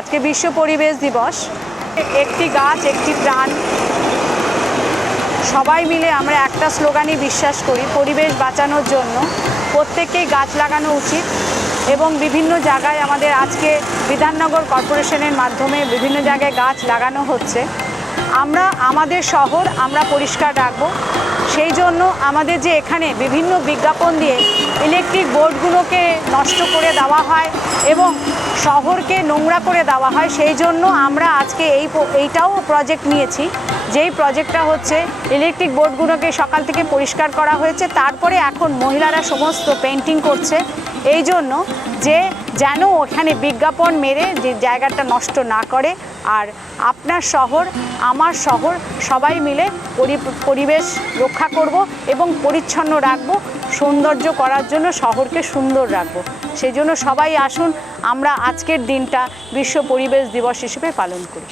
আজকে বিশ্ব পরিবেশ দিবস। একটি গাছ একটি প্রাণ, সবাই মিলে আমরা একটা স্লোগানই বিশ্বাস করি, পরিবেশ বাঁচানোর জন্য প্রত্যেককেই গাছ লাগানো উচিত। এবং বিভিন্ন জায়গায় আমাদের আজকে বিধাননগর কর্পোরেশনের মাধ্যমে বিভিন্ন জায়গায় গাছ লাগানো হচ্ছে। আমরা আমাদের শহর আমরা পরিষ্কার রাখব, সেই জন্য আমাদের যে এখানে বিভিন্ন বিজ্ঞাপন দিয়ে ইলেকট্রিক বোর্ডগুলোকে নষ্ট করে দেওয়া হয় এবং শহরকে নোংরা করে দেওয়া হয়, সেই জন্য আমরা আজকে এইটাও প্রজেক্ট নিয়েছি। যেই প্রজেক্টটা হচ্ছে ইলেকট্রিক বোর্ডগুলোকে সকাল থেকে পরিষ্কার করা হয়েছে, তারপরে এখন মহিলারা সমস্ত পেন্টিং করছে, এই জন্য যে যেন ওখানে বিজ্ঞাপন মেরে যে জায়গাটা নষ্ট না করে। আর আপনার শহর আমার শহর সবাই মিলে পরিবেশ রক্ষা করব এবং পরিচ্ছন্ন রাখব, সৌন্দর্য করার জন্য শহরকে সুন্দর রাখব। সেই জন্য সবাই আসুন, আমরা আজকের দিনটা বিশ্ব পরিবেশ দিবস হিসেবে পালন করি।